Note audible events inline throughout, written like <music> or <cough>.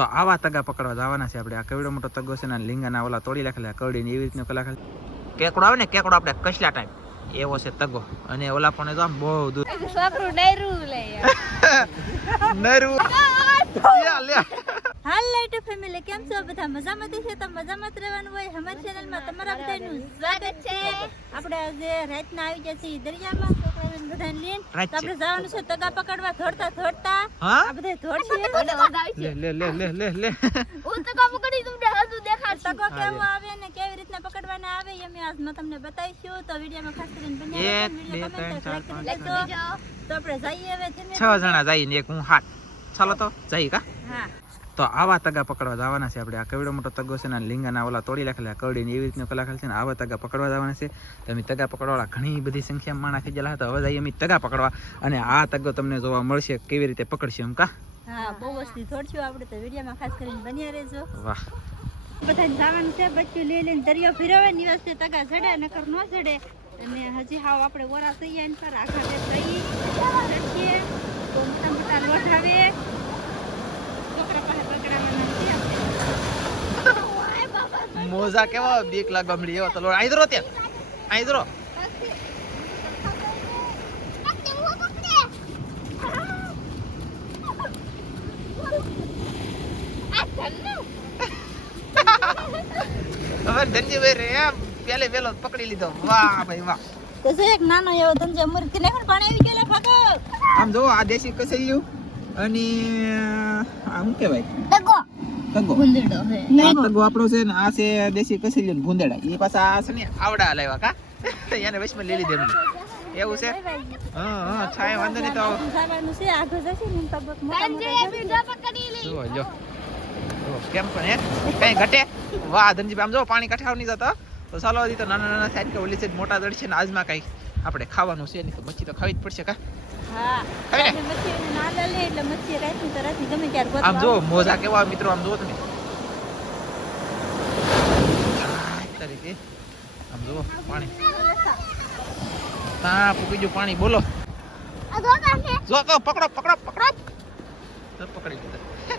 તો આવા તગા પકડવા જવાના છે આપણે. આ કેવડો મોટો તગો છે ને લીંગાના ઓલા તોડી નાખેલા કવડી ને એવી રીતનું કલાક કેકડો આવે ને કેકડો આપણે કસલા ટાઈમ એવો છે તગો. અને ઓલા પણ જો બહુ દૂર. છોકરું ડેરું લે <laughs> <laughs> હાલ લાઈટ ફેમિલી કેમ છો? બધા મજામાં છે? તો મજામાં જ રહેવાનું હોય. અમારી ચેનલમાં તમારા બધાનું સ્વાગત છે. આપણે આજે રાતના આવી ગયા છીએ દરિયામાં. છોકરાઓને બધાને લઈને. આપણે જવાનું છે તગા પકડવા થોડતા થોડતા આ બધા થોડશે લે લે લે લે લે લે. હું તગા પકડી તમને હજુ દેખાડ તગો કેવો આવે ને કેવી રીતના પકડવાના આવે એ અમે આજમાં તમને બતાવીશું. તો વિડીયોમાં ખાસ કરીને બન્યા વીડિયો કરી લેજો. તો આપણે જઈએ હવે છ જણા જઈએ ને એક હું હાથ. ચાલો તો જઈ કા? હા. તો આવા તગા પકડવા જવાના છે આપણે. આ કેવડો મોટો તગો છે ને આ લીંગાના ઓલા તોડી નાખેલા કવડીને એવી રીતનો કલાકાર છે ને આવા તગા પકડવા જવાના છે. તો અમે તગા પકડવાળા ઘણી બધી સંખ્યામાં માણા થઈ ગયેલા હતા. હવે જઈએ અમે તગા પકડવા અને આ તગો તમને જોવા મળશે કેવી રીતે પકડશે એમ કા? હા બહુ વસ્તી થોડશું આપણે તો વિડીયોમાં ખાસ કરીને બન્યા રહેજો. વાહ. બધાને જવાનું છે બચ્ચું લઈ લઈને દરિયો ફેરવે ની વસ્તે તગા ચડે નકર ન ચડે અને હજી હાવ આપણે ઓરા થઈએ પર આખા બે થઈ તો મોટા મોટા લોટ આવે છોકરા પાસે પકડાવાના નથી આપણે. મોજા કેવા બીક લાગવા મળી એવા તો. આઈ દરો ત્યાં. આઈ દરો હવે ધનજીભાઈ રે પેલે પેલો પકડી લીધો. વાહ ભાઈ વાહ. તો એક નાનો એવો ધંધો મૂર્તિ ને પણ પાણી આવી ગયેલા ભાગો આમ જો આ દેશી કસેલ્યું. અને આ શું કહેવાય? તગો. તગો. ભૂંદડો હે. તગો આપણો છે ને આ છે દેશી કસેલી ને ભૂંદડા એ પાછા આ છે ને આવડા લાવ્યા કા? એને વચમાં લઈ લીધે એવું છે? હા હા છાય વાંધો નહીં તો ખાવાનું છે આખો જશે ને તબક મોટા મોટા મોટા જુઓ જો જો કેમ પણ હે કઈ ઘટે? વાહ ધનજીભાઈ આમ જો પાણી કઠાવ નહીં જતો. તો ચાલો હજી તો નાના નાના સાઈડ કે ઓલી સાઈડ મોટા દળ છે ને આજમાં કઈ આપણે ખાવાનું છે નહીં તો મચ્છી તો ખાવી જ પડશે કા? હા. હવે? ને? અને મચ્છી ના લે લે એટલે મચ્છી રાતની તો રાતની ગમે ત્યારે ગોતવા આમ જો મોજા કેવા મિત્રો આમ જુઓ તમે. તરીકે આમ જુઓ પાણી. તા પૂકી ગયું પાણી. બોલો. જો કહો પકડો પકડો પકડો. તો પકડી લીધા.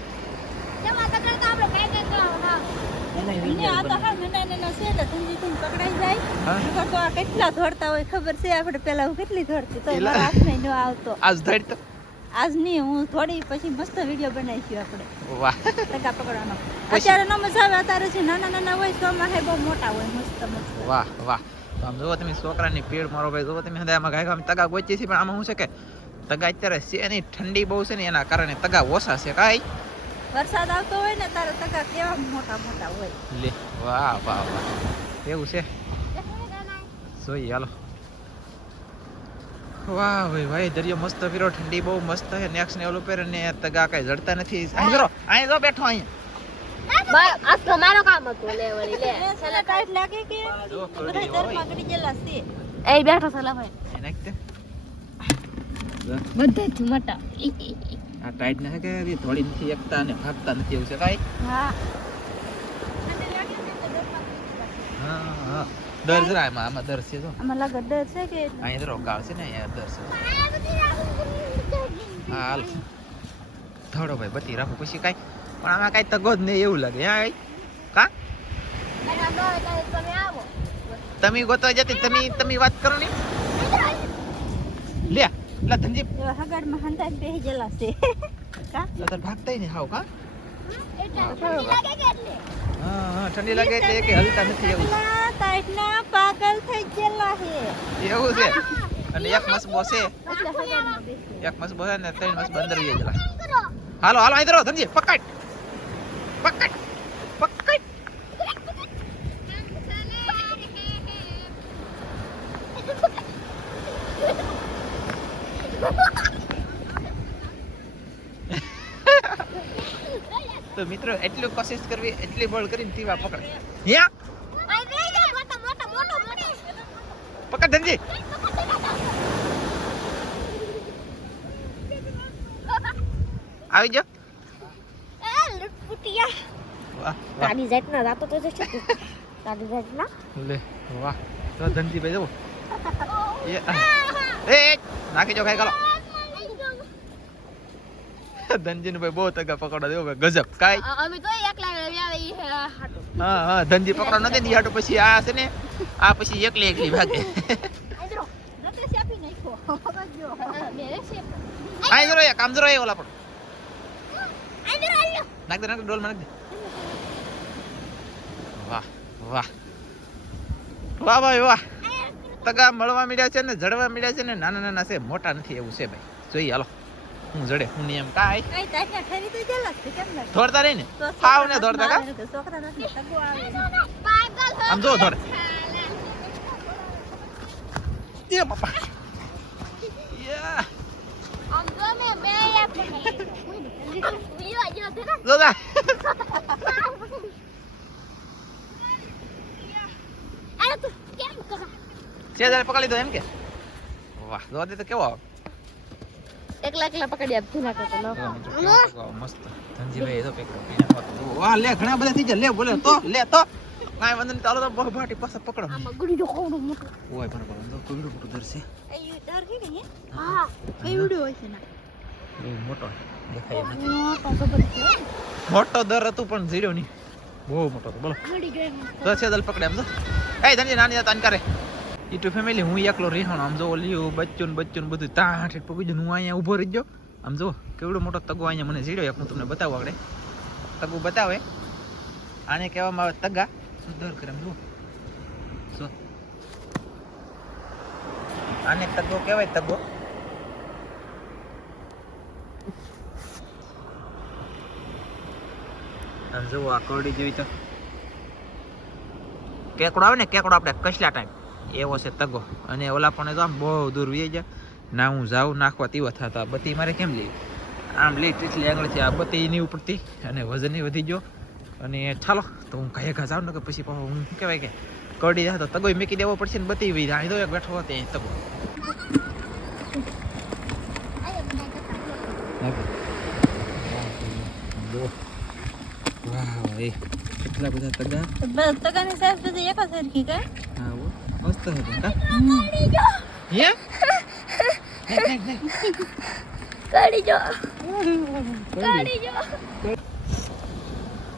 નાના નાના કેટલા હોય ખબર છે? આપણે પેલા હું કેટલી દોડતી તો એલા. મારા હાથમાં ન આવતો. આજ ધડ તો હું થોડી પછી મસ્ત વીડિયો બનાવીશું આપણે. વાહ. ટકા પકડવાનો. અત્યારે ન મજા આવે અત્યારે જે નાના નાના હોય તો માં બહુ મોટા હોય મસ્ત મસ્ત. વાહ વાહ. તો આમ જુઓ તમે છોકરાની પીડ મારો ભાઈ જુઓ તમે આમાં ગાય તગા ગોચી છે પણ આમાં શું છે કે તગા અત્યારે છે ઠંડી બહુ છે ને એના કારણે તગા ઓછા છે કાંઈ? વરસાદ આવતો હોય ને તારે તગા કેવા મોટા મોટા હોય. લે વાહ વાહ વાહ. એવું છે? જોઈએ હાલો. વાહ ભાઈ ભાઈ દરિયો મસ્ત ફીરો ઠંડી બહુ મસ્ત છે. નેક્સ્ટ ને ઓલું પહેરે ને તગા કાંઈ જડતા નથી. અહીં જો અહીં જો બેઠો અહીંયા. એ છેલ્લે ટાઈટ લાગે કે? બધા કરડી હોય. ગયેલા છે. એ બેઠો સલા ભાઈ. અહીં નાખ દે. બધાથી મોટા. આ ટાઈટ ને કે ધોળી થોડી નથી એકતા અને ભાગતા નથી એવું છે કાંઈ? હા. ને. હા હા. દર જરા એમાં આમાં દર છે તો. આમાં લાગે ડર છે કે અહીંયા તો ગાળ છે ને અહીંયા દર છે. હા હાલ. થોડો ભાઈ બધી રાખો પછી કાંઈ. પણ આમાં કાંઈ તગો જ નહીં એવું લાગે હા ભાઈ કા? તમે ગોતવા જતી તમે તમે વાત કરો ને. એટલે ધનજી हगड હગાડમાં હંધાઈ બેસી ગયેલા છે. <laughs> કા? તાર ભાગતાય ને હાવ કા? હા હા ઠંડી લાગે એટલે કે હલતા નથી એવું. ટાઈટના પાગલ થઈ ગયેલા છે. એવું છે. અને એક મસબો બોસે એક મસબો બોસે ને ત્રણ મસબો બંદર ગયેલા. હાલો હાલો અહીં ધરો ધનજી પકડ. પકડ. તો મિત્રો એટલું કોશિશ કરવી એટલી બોલ કરીને તીવા પકડ. પકડ ધનજી. આવી જાઓ તારી જાતના રાતો તો જશે તારી જાતના. લે વાહ. તો ધનજીભાઈ જવો. <laughs> એ નાખી જો ખાઈ ગયો <laughs> ધનજીને ભાઈ બહુ તગા પકડવા દેવો ભાઈ ગજબ. કાઈ? અમે તો એકલા આવે ઈ હાટો. હા હા ધનજી પકડવા નથી દી હાટો પછી આ છે ને આ પછી એકલી એકલી ભાગે. આઈ જરો એક આમ જરો એ ઓલા પણ આદરો આલ્યો નાખ દે નાખ ડોલમાં નાખ દે. વાહ વાહ. વાહ ભાઈ વાહ. તગા મળવા મળ્યા છે ને જડવા મળ્યા છે ને નાના નાના છે મોટા નથી એવું છે ભાઈ. જોઈએ હાલો. હું જડે હું નિયમ કાય કઈ તારી ઠરી તો જેલા છે કેમ લાગે દોડતા રહી ને તો હાવ ને દોડતા કા આમ જો દોડે એ બાપા સેજારે પકડી દો એમ કે વાહ જોદે તો કેવો આવે એકલા એકલા પકડી આપ ધીના કરતો મસ્ત. ધનજીભાઈ તો પકડો વાહ લે ઘણા બધા થઈ જાય લે બોલે તો લે તો. કાંઈ વાંધો નહીં ચાલો તો ભાટી પાસે પકડો. આમાં ઓય પણ પણ તો મોટું દરશે એ ડર કે નહીં હા કઈ ઉડ્યો હોય છે ના. બહુ મોટો દેખાય નથી. મોટો ખબર છે. મોટો દર હતું પણ જીર્યો નહીં. બહુ મોટો હતો બોલો. એમ. તો સેદલ પકડે આમ તો એ ધનજી નાની તાન કરે. ઈ ટુ ફેમિલી હું એકલો રીહાણો આમ જો ઓલિયું બચ્ચું બચ્ચું બધું તાઠ પગી હું અહીંયા ઊભો રહી ગયો. આમ જો કેવડો મોટો તગો અહીંયા મને જીડ્યો એક હું તમને બતાવું આગળ. તગો બતાવે. આને કહેવામાં આવે તગા. દર કરે જુઓ. જો આને તગો કહેવાય, તગો. આમ જુઓ, આ કરડી જેવી તો. કેકડો આવે ને, કેકડો આપણે કસલા ટાઈમ એવો છે તગો. અને ઓલા પણ તો આમ બહુ દૂર વી જાય ના હું જાઉં નાખવા તેવા થતા બત્તી મારે કેમ લઈ આમ લઈ એટલી આગળથી આ બત્તી ઉપરથી અને વજનની વધી ગયો. અને ચાલો તો હું કઈ ઘા જાઉં ને કે પછી હું શું કહેવાય કે કરડી જાય તો તગોય મેકી દેવો પડશે ને બત્તી વી જાય તો એક બેઠો હતો ત્યાં તગો. વાહ કેટલા બધા તગા? તગાની સાઈઝ બધી એક સરખી કે? હો, મસ્ત હતું કા? હે? કડી જો કડી જો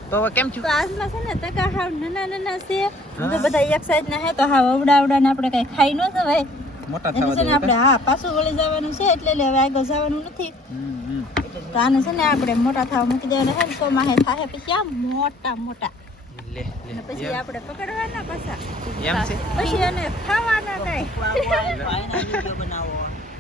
તો હવે કેમ છું? આજમાં છે ને તકા હાવ નાના નાના છે. તો બધા એક સાઈડ ના હે તો હાવ અવડા અવડા ને આપણે કઈ ખાઈ ન જવાય. મોટા થવા દે આપણે હા પાછું વળી જવાનું છે એટલે લે હવે આગળ જવાનું નથી. તો આને છે ને આપણે મોટા થવા મૂકી દેવાના હે તો માહે થાહે પછી આ મોટા મોટા. લે લે. પછી આપણે પકડવાના પાછા. એમ છે? પછી એને ખાવાના કઈ. વીડિયો બનાવો.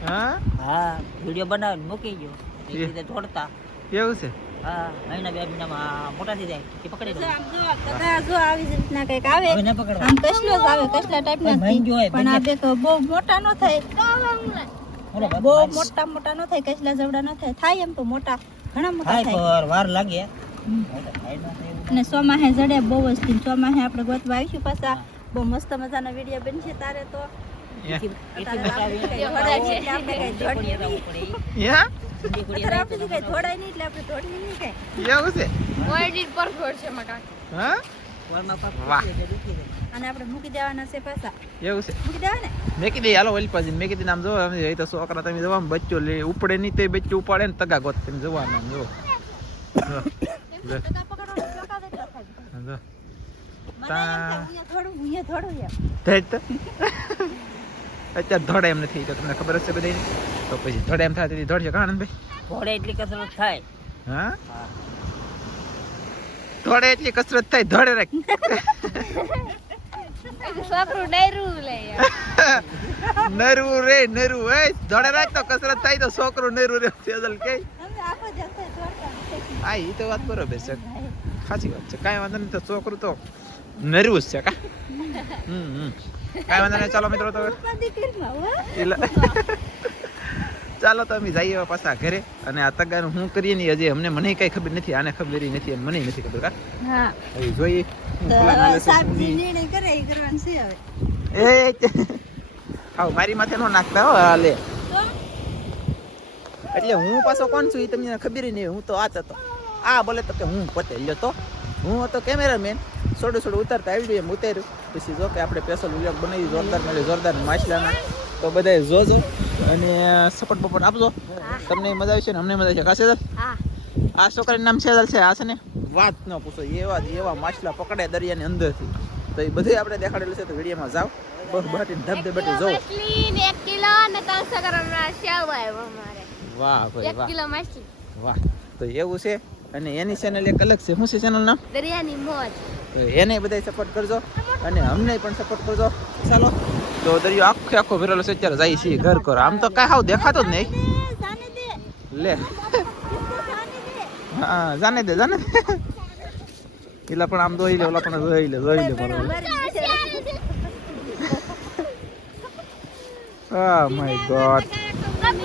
હા? હા વીડિયો બનાવીને મૂકી ગયો એ. રીતે છોડતા કેવું છે? હા મહિના બે મહિનામાં મોટા થઈ જાય. કે પકડી લો આમ જો તગા જો આવી રીતના કંઈક આવે. હવે ન પકડવા. આમ કસલો જ આવે કસલા ટાઈપ પણ ના મહિન જોવાય, પણ આ મહિન. બે બહુ મોટા ન થાય. બહુ મોટા મોટા ન થાય કસલા જવડા ન થાય. થાય એમ તો મોટા ઘણા મોટા થાય થાય. વાર લાગે. અને ચોમાહે જડે બહુ જ થી ચોમાહે આપણે ગોતવા આવીશું પાછા. બહુ મસ્ત મજાનો વીડિયો બનશે તારે તો. મકા અને આપણે મૂકી દેવાના છે પાછા. એવું છે? મૂકી દેવા ને મેં કીધી હાલો ઓલી પાછી મેં કીધી આમ જો આમ એ તો છોકરા તમે જોવા બચ્ચો લે ઉપડે નહીં તો બચ્ચું ઉપાડે ને તગા ગોત તમે જોવાનું જો. લે. ધેડ અત્યારે ધોડે એમ નથી તો તમને ખબર હશે બધી તો પછી ધોડે એમ થાય તેથી ધોડશે કાં આનંદભાઈ? ઘોડે એટલી કસરત થાય. હા? હા. ધોડે એટલી કસરત થાય ધોડે રાખ. લે <laughs> રે નરવું એ ધોડે રાખ તો કસરત થાય તો છોકરું નરું રે સેજલ કે અમે આખો દિવસ થાય દોડતા નથી. હા એ તો વાત બરોબર છે. સાચી વાત છે. કાંઈ વાંધો નહીં તો છોકરું તો નર્વસ છે કા? હમ હમ. કાંઈ વાંધો નહીં ચાલો મિત્રો તો હો. ચાલો તો અમે જઈએ હવે પાછા ઘરે. અને આ તગાનું શું કરીએ ને હજી અમને મને કઈ ખબર નથી આને ખબર નથી અને મને નથી ખબર કા? હા. હવે જોઈએ. નિર્ણય કરે એ કરવાનું છે હવે. એ તે- મારી માથે નો નાખતા હો હાલે. એટલે હું પાછો કોણ છું એ તમને ખબર નહીં હું તો આ જ હતો. આ બોલે તો કે હું પોતે લ્યો તો. હું હતો કેમેરામેન. છોડું છોડું ઉતારતા આવી એમ ઉતાર્યું. પછી જો કે આપણે સ્પેશિયલ વીડિયો બનાવી જોરદાર મળે જોરદાર માછલાના. તો બધાય જોજો અને સપોર્ટ બપોર્ટ આપજો. તમને મજા આવશે ને અમને મજા આવશે. કાશે આ છોકરાનું નામ સેદલ છે આ છે ને? વાત ન પૂછો એવા એવા માછલા પકડે દરિયાની અંદરથી. તો એ બધું આપણે દેખાડેલું છે તો વિડીયોમાં જાઓ. બસ બાટી ધબ ધબ બેટી જોવો. એક કિલો ને ત્રણસો ગ્રામ ના સેવ આવ્યો અમારે. વાહ ભાઈ વાહ. કિલો માછલી. વાહ. તો એવું છે અને એની ચેનલ એક અલગ છે. શું છે ચેનલ નામ? દરિયાની મોજ. એને બધાય સપોર્ટ કરજો અને અમને પણ સપોર્ટ કરજો. ચાલો. તો દરિયો આખો આખો ભરેલો છે અત્યારે જાય છે ઘર કરો આમ તો કાંઈ હાવ દેખાતો જ નહીં. લે. હા જાને દે જાને દે. પેલા પણ આમ જોઈ લે ઓલા પણ જોઈ લે જોઈ લે બરાબર હા માય ગોડ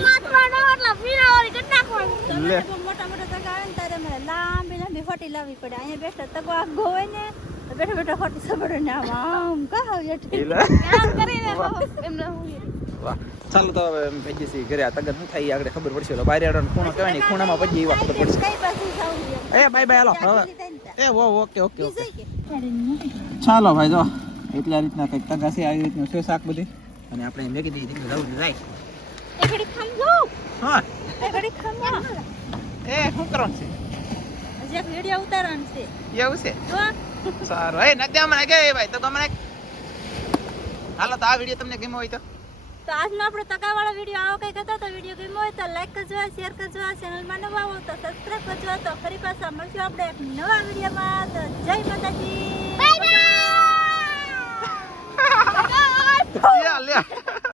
માથવાનો એટલે પીળા વાળી કેટલા ખોલ લે. મોટા મોટા તગા આવે ને તારે મારે લાંબી લાંબી ફટી લાવવી પડે. અહીંયા બેઠા તગો આગો હોય ને બેઠા બેઠા ફટી સબડે ને આમ આમ પેલા કરીને એમને હું વાહ. ચાલો તો હવે ભેગી ઘરે. આ તગન શું થાય આગળ ખબર પડશે. બારે આડો ખૂણો કહેવાય ને ખૂણામાં પછી એવા ખબર પડશે. એ બાય બાય હાલો. હવે. એ વો ઓકે ઓકે ઓકે. ચાલો ભાઈ જો. એટલા રીતના કંઈક તગા છે આવી રીતનું છે શાક બધી અને આપણે મેગી દઈએ જવું જાય. એ ઘડી ખામજો હા. એ ઘડી ખામજો એ શું કરવાનું છે? હજી એક વીડિયો ઉતારવાનું છે. એવું છે? સારું. એ નથી હમણાં કે ભાઈ તો ગમે હાલો તો આ વીડિયો તમને ગમ્યો હોય તો. તો આજનો આપણો તકાવાળો વીડિયો આવો કંઈક હતો તો વીડિયો ગમ્યો હોય તો લાઈક કરજો શેર કરજો ચેનલમાં નવા હો તો સબસ્ક્રાઈબ કરજો તો ફરી પાછા મળશું આપણે એક નવા વિડીયોમાં. તો જય માતાજી. <laughs> Bye bye